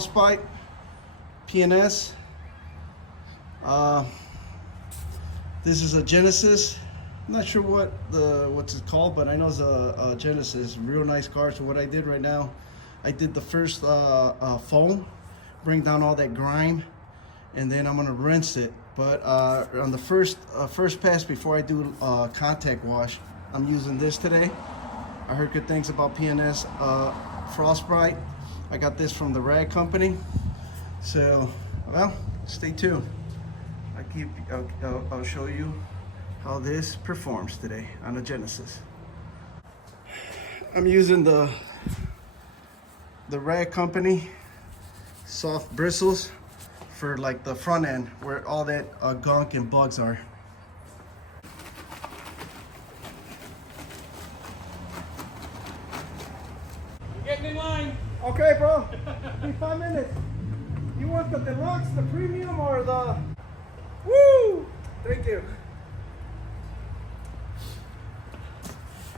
Frostbite, P&S. This is a Genesis. I'm not sure what's it called, but I know it's a Genesis. Real nice car. So what I did right now, I did the first foam, bring down all that grime, and then I'm gonna rinse it. But on the first pass, before I do contact wash, I'm using this today. I heard good things about P&S Frostbite. I got this from the Rag Company. So, well, stay tuned. I'll show you how this performs today on a Genesis. I'm using the Rag Company soft bristles for like the front end where all that gunk and bugs are. You're getting in line. Okay, bro. Be 5 minutes. You want the deluxe, the premium, or the... Woo! Thank you.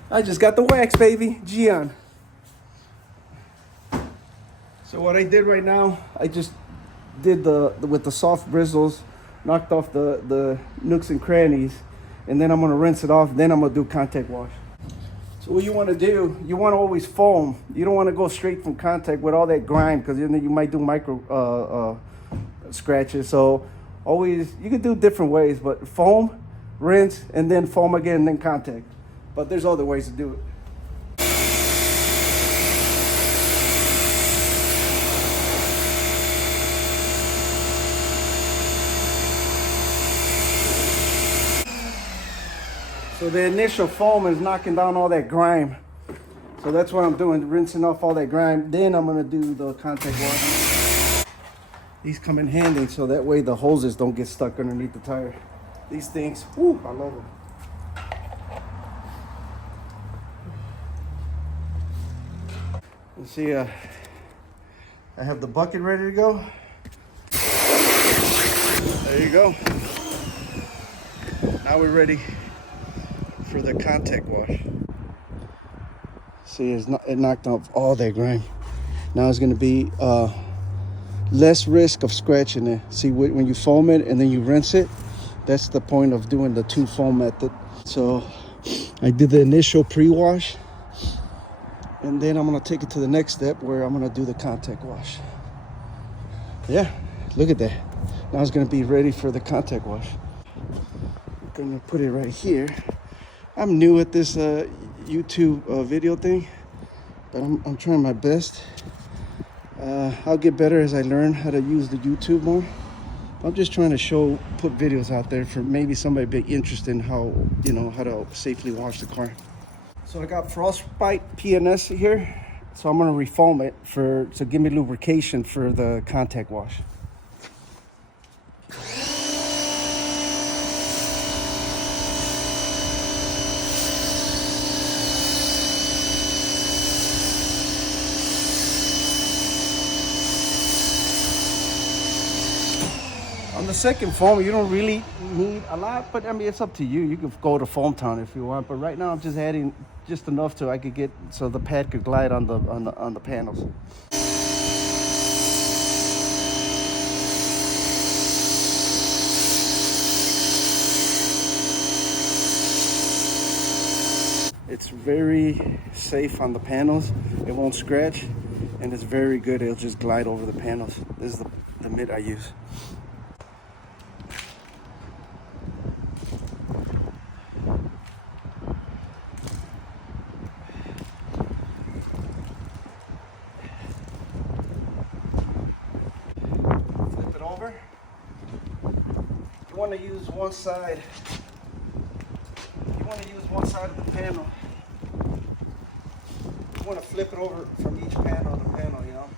I just got the wax, baby. Gyeon. So what I did right now, I just did with the soft bristles, knocked off the nooks and crannies, and then I'm gonna rinse it off. Then I'm gonna do contact wash. So what you want to do, you want to always foam. You don't want to go straight from contact with all that grime, because then you might do micro scratches. So always, you can do different ways, but foam, rinse, and then foam again, and then contact. But there's other ways to do it. So the initial foam is knocking down all that grime. So that's what I'm doing, rinsing off all that grime. Then I'm gonna do the contact wash. These come in handy, so that way the hoses don't get stuck underneath the tire. These things, whoo, I love them. You see, I have the bucket ready to go. There you go. Now we're ready for the contact wash. See, it knocked off all that grime. Now it's going to be less risk of scratching it. See, when you foam it and then you rinse it, that's the point of doing the two foam method. So I did the initial pre-wash, and then I'm going to take it to the next step where I'm going to do the contact wash. Yeah, look at that. Now it's going to be ready for the contact wash. I'm going to put it right here. I'm new at this YouTube video thing, but I'm trying my best. I'll get better as I learn how to use the YouTube more. I'm just trying to put videos out there for maybe somebody be interested in how to safely wash the car. So I got Frostbite P&S here, so I'm gonna refoam it to give me lubrication for the contact wash. On the second foam, you don't really need a lot, but I mean, it's up to you. You can go to Foam Town if you want, but right now I'm just adding just enough so I could get, so the pad could glide on the panels. It's very safe on the panels. It won't scratch, and it's very good. It'll just glide over the panels. This is the mitt I use. You want to use one side. You want to use one side of the panel. You want to flip it over from each panel to panel, you know.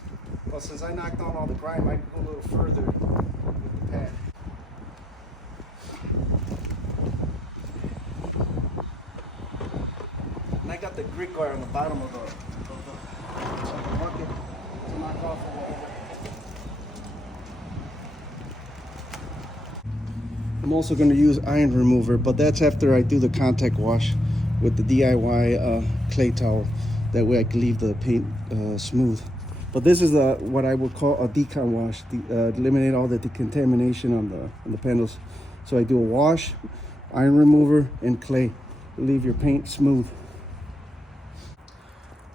Well, since I knocked on all the grime, I can go a little further with the pad. And I got the grit guard on the bottom of the bucket to knock off all the. I'm also going to use iron remover, but that's after I do the contact wash with the DIY clay towel. That way I can leave the paint smooth. But this is what I would call a decon wash, eliminate all the decontamination on the panels. So I do a wash, iron remover, and clay. Leave your paint smooth.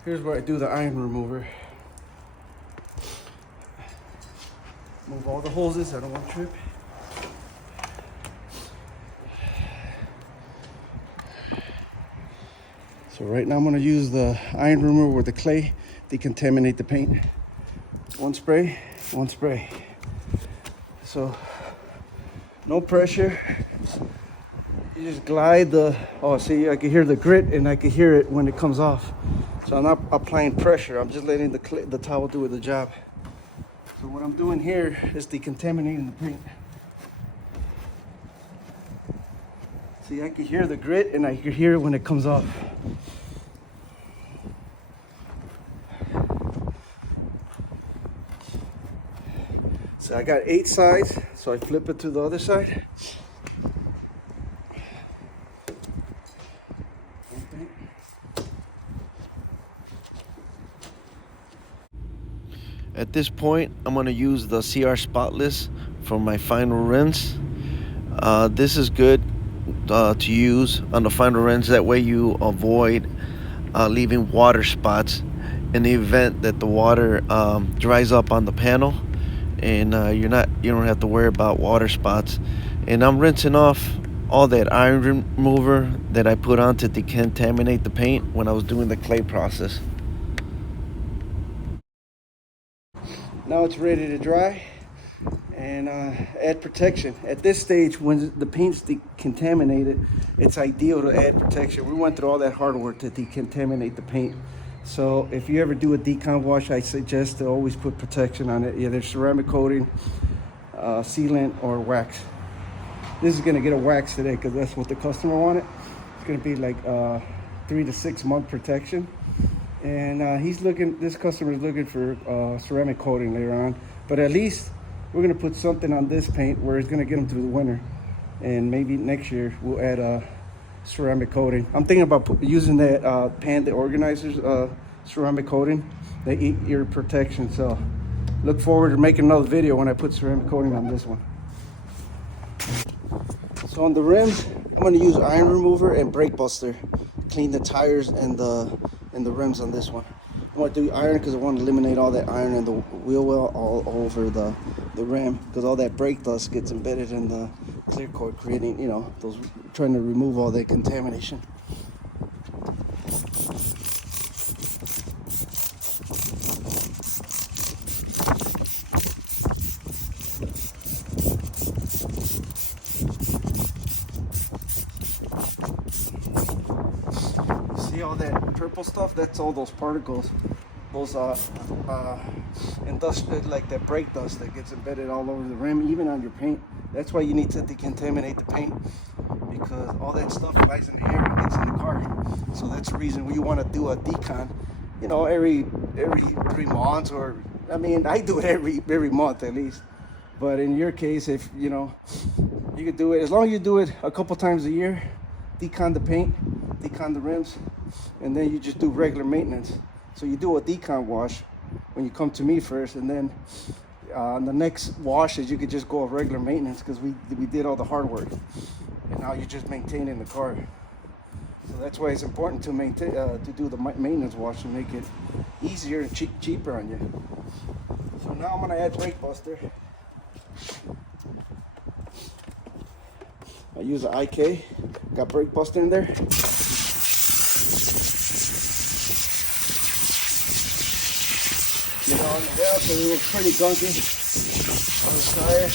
Here's where I do the iron remover. Move all the hoses, I don't want to trip. So right now I'm going to use the iron remover with the clay, decontaminate the paint. One spray, one spray. So no pressure. You just glide the, oh see, I can hear the grit and I can hear it when it comes off. So I'm not applying pressure, I'm just letting the towel do the job. So what I'm doing here is decontaminating the paint. See, I can hear the grit and I can hear it when it comes off. So I got 8 sides, so I flip it to the other side. At this point, I'm going to use the CR Spotless for my final rinse. This is good to use on the final rinse. That way you avoid leaving water spots in the event that the water dries up on the panel, and you don't have to worry about water spots. And I'm rinsing off all that iron remover that I put on to decontaminate the paint when I was doing the clay process. Now it's ready to dry and add protection. At this stage, when the paint's decontaminated, it's ideal to add protection. We went through all that hard work to decontaminate the paint. So if you ever do a decon wash, I suggest to always put protection on it, either ceramic coating, sealant, or wax. This is gonna get a wax today because that's what the customer wanted. It's gonna be like 3 to 6 month protection. And this customer is looking for ceramic coating later on. But at least we're gonna put something on this paint where it's gonna get them through the winter. And maybe next year we'll add a ceramic coating. I'm thinking about using that Panda Organizers ceramic coating, the ear protection. So look forward to making another video when I put ceramic coating on this one. So on the rims, I'm gonna use iron remover and brake buster to clean the tires and the rims on this one. I want to do iron because I want to eliminate all that iron and the wheel well all over the rim, because all that brake dust gets embedded in the clear coat, creating, trying to remove all that contamination. See all that purple stuff? That's all those particles, those industrial, like that brake dust that gets embedded all over the rim, even on your paint. That's why you need to decontaminate the paint, because all that stuff flies in the air and gets in the car. So that's the reason we want to do a decon, every 3 months, or I do it every month at least. But in your case, if you could do it as long as you do it a couple times a year, decon the paint, decon the rims, and then you just do regular maintenance. So you do a decon wash when you come to me first, and then on the next washes you could just go a regular maintenance, because we did all the hard work, and now you're just maintaining the car. So that's why it's important to maintain to do the maintenance wash to make it easier and cheaper on you. So now I'm gonna add brake buster. I use an IK, got brake buster in there. On the belt, so it looks pretty gunky on the tire.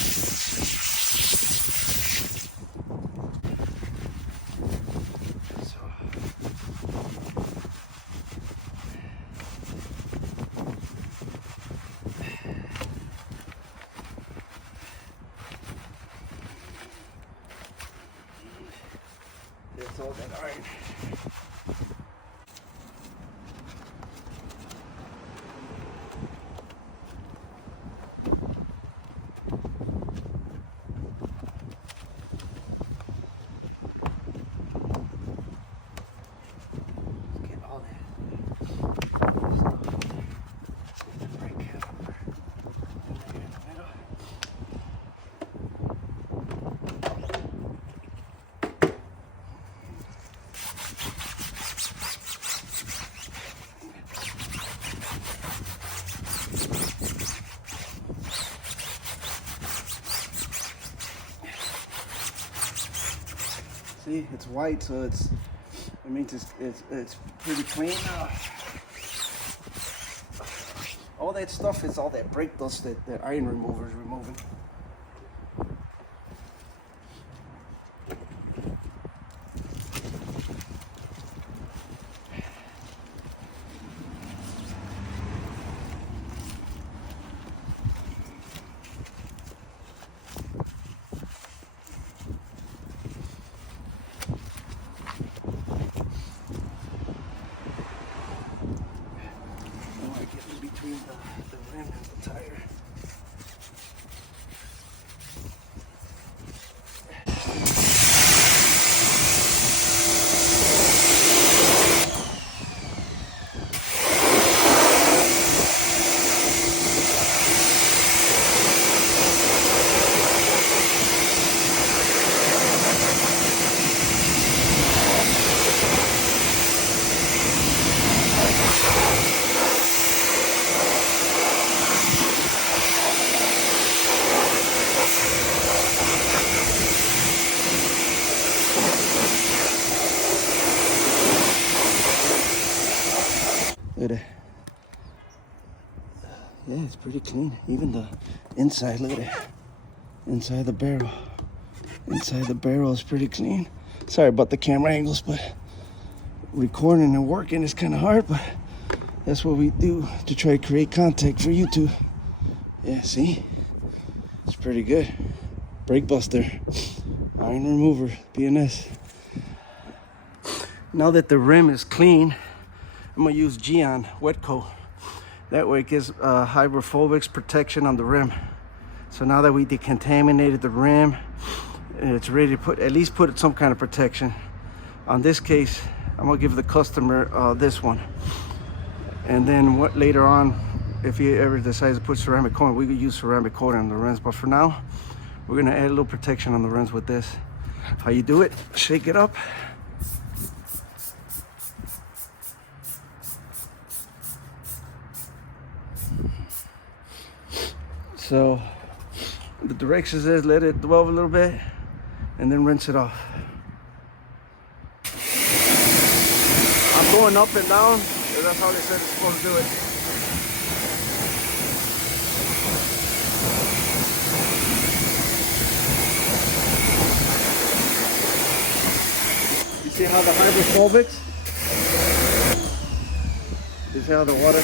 That's all that iron. Get all that stuff. The brake. See, it's white, so it means it's pretty clean. All that stuff is all that brake dust that the iron remover is removing. Between the rim and the tire. Look at that. Yeah, it's pretty clean. Even the inside, look at that. Inside the barrel. Inside the barrel is pretty clean. Sorry about the camera angles, but recording and working is kind of hard, but that's what we do to try to create content for YouTube. Yeah, see? It's pretty good. Brake Buster. Iron remover, P&S. Now that the rim is clean, I'm gonna use Gyeon Wet Coat. That way it gives hydrophobics protection on the rim. So now that we decontaminated the rim, it's ready to at least put some kind of protection. On this case, I'm gonna give the customer this one. And then later on, if he ever decides to put ceramic coating, we could use ceramic coating on the rims. But for now, we're gonna add a little protection on the rims with this. How you do it, shake it up. So the directions is let it dwell a little bit and then rinse it off. I'm going up and down, so that's how they said it's supposed to do it. You see how the hydrophobics? You see how the water?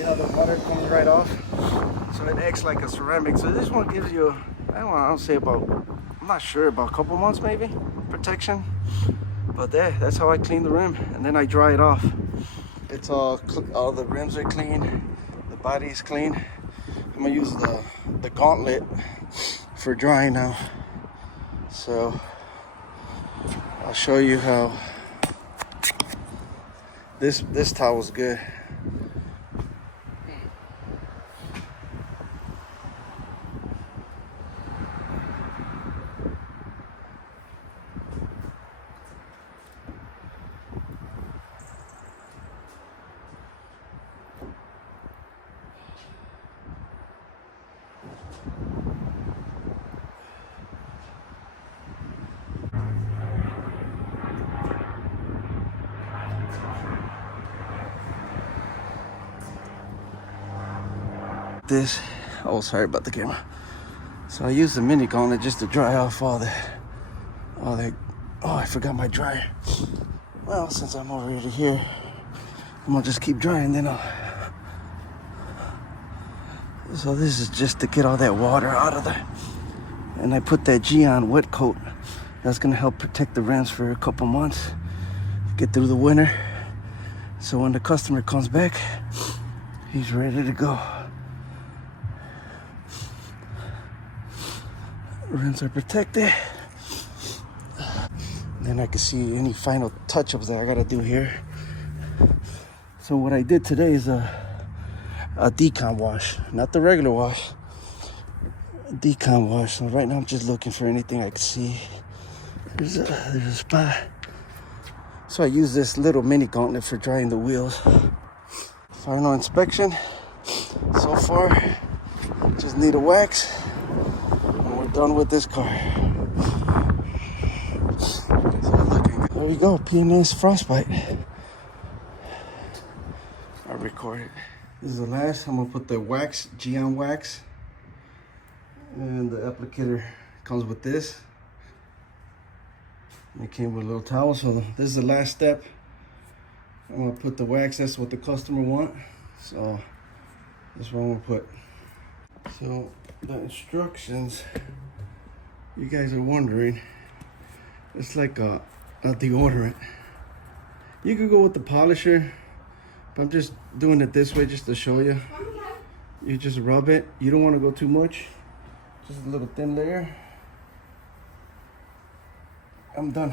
How the water comes right off, so it acts like a ceramic. So this one gives you, I'll say about, I'm not sure, about a couple months maybe protection. But that's how I clean the rim, and then I dry it off. It's all the rims are clean, the body is clean. I'm gonna use the gauntlet for drying now. So I'll show you how this towel is good. This, oh sorry about the camera. So I use the mini gauntlet just to dry off all that, oh I forgot my dryer. Well, since I'm already here, I'm gonna just keep drying, then so this is just to get all that water out of there. And I put that Gyeon Wet Coat. That's gonna help protect the rims for a couple months, get through the winter. So when the customer comes back, he's ready to go. Rims are protected. Then I can see any final touch-ups that I gotta do here. So what I did today is a decon wash, not the regular wash. A decon wash. So right now I'm just looking for anything I can see. There's a spot. So I use this little mini gauntlet for drying the wheels. Final inspection. So far, just need a wax. Done with this car. There we go, P&S Frostbite. I recorded. This is the last. I'm gonna put the wax, Gyeon Wax, and the applicator comes with this. It came with a little towel, so this is the last step. I'm gonna put the wax. That's what the customer want, so that's what I'm gonna put. So the instructions, you guys are wondering, it's like a deodorant. You could go with the polisher, but I'm just doing it this way just to show you. You just rub it. You don't want to go too much, just a little thin layer. I'm done.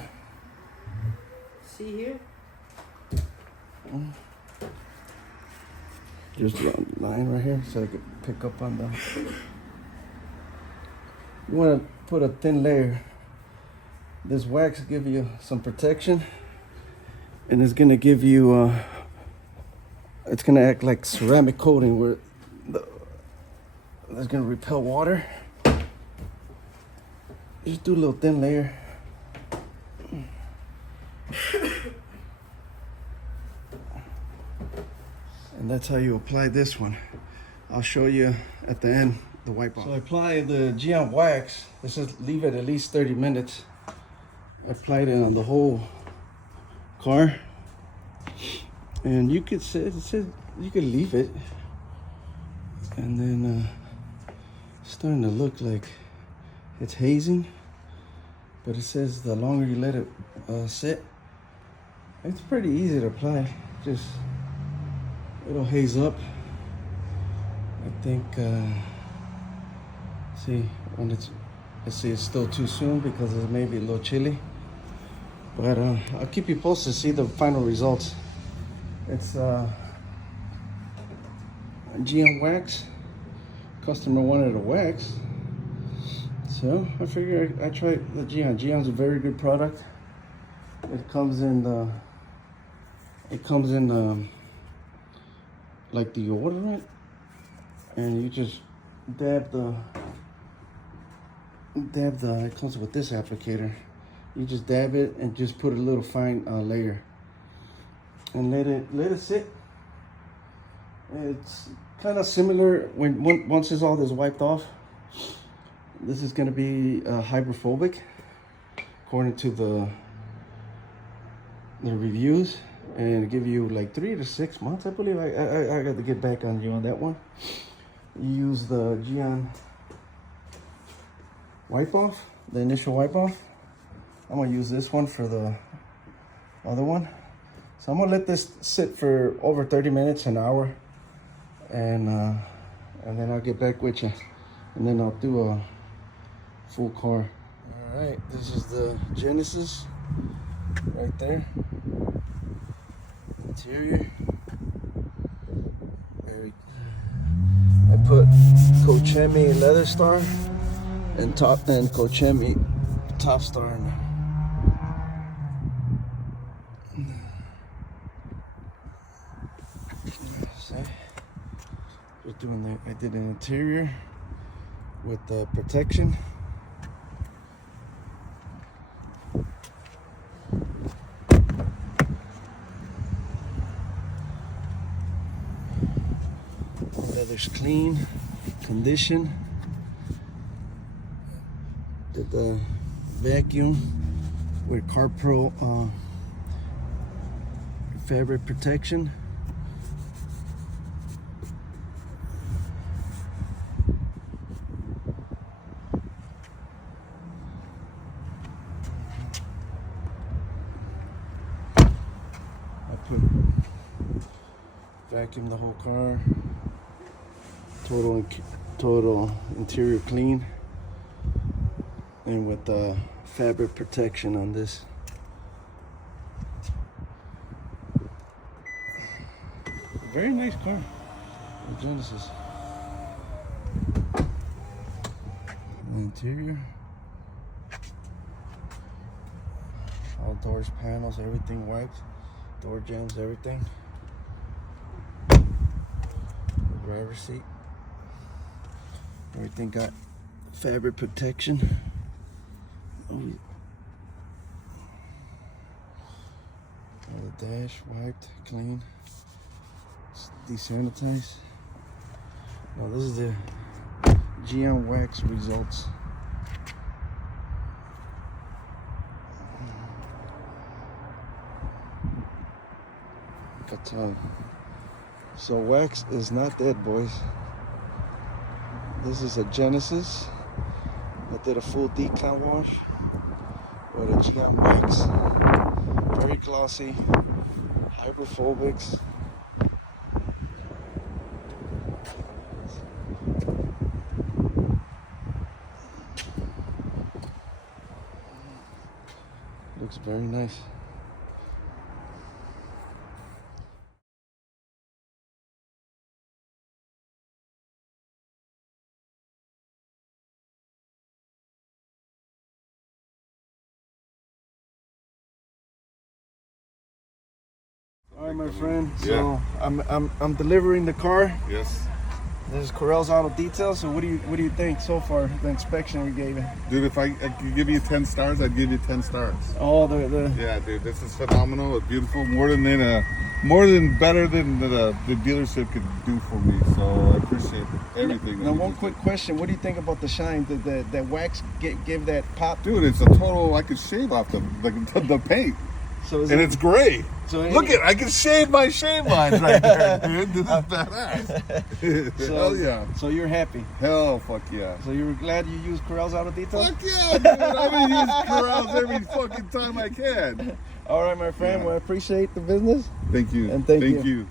See here? Just a line right here so I could pick up on the. You want to put a thin layer. This wax give you some protection, and it's gonna give you. It's gonna act like ceramic coating where it's gonna repel water. Just do a little thin layer. And that's how you apply this one. I'll show you at the end the wipe off. So I apply the Gyeon Wax. This is leave it at least 30 minutes. I applied it on the whole car. And you could say, you could leave it. And then it's starting to look like it's hazing. But it says the longer you let it sit, it's pretty easy to apply. Just it'll haze up. I think, see, when it's, let's see, it's still too soon because it may be a little chilly. But I'll keep you posted to see the final results. It's Gyeon Wax. Customer wanted a wax. So I figured I tried the Gyeon. Gyeon's a very good product. It comes in like deodorant, and you just dab the, it comes with this applicator. You just dab it and just put a little fine layer and let it sit. It's kind of similar once it's all this wiped off. This is going to be hydrophobic according to the reviews, and give you like 3 to 6 months, I believe. I got to get back on you on that one. You use the Gyeon wipe off, the initial wipe off. I'm gonna use this one for the other one. So I'm gonna let this sit for over 30 minutes, an hour, and then I'll get back with you, and then I'll do a full car. All right, this is the Genesis right there. Interior. I put Koch Chemie Leather Star and Koch Chemie Top Star in there. See? Just doing that. I did an interior with the protection. Leather's clean, condition. Did the vacuum with Carpro fabric protection. I put vacuum the whole car. Total interior clean, and with the fabric protection on this. Very nice car, the Genesis. The interior, all doors, panels, everything wiped, door jambs, everything. The driver's seat. Everything got fabric protection. Dash wiped, clean, desanitized. Now this is the Gyeon Wax results. So wax is not dead, boys. This is a Genesis. I did a full decon wash with a Gyeon Wax. Very glossy, hydrophobics. Looks very nice. All right, my friend. So I'm delivering the car. Yes. This is Corral's Auto Detail. So what do you think so far? The inspection we gave it. Dude, if I could give you 10 stars, I'd give you 10 stars. Oh, the Yeah, dude, this is phenomenal. It's beautiful. More than better than the dealership could do for me. So I appreciate everything. Now, one quick question: what do you think about the shine? Did that wax give that pop? Dude, it's a total. I could shave off the paint. So is And it, it's gray. So Look I can shave my shave lines right there, dude. This is badass. So, Hell yeah. So you're happy. Hell fuck yeah. So you were glad you used Corral's Auto Detail? Fuck yeah, dude. I'm gonna use Corral's every fucking time I can. All right, my friend. Yeah. Well, I appreciate the business. Thank you. And thank you. you.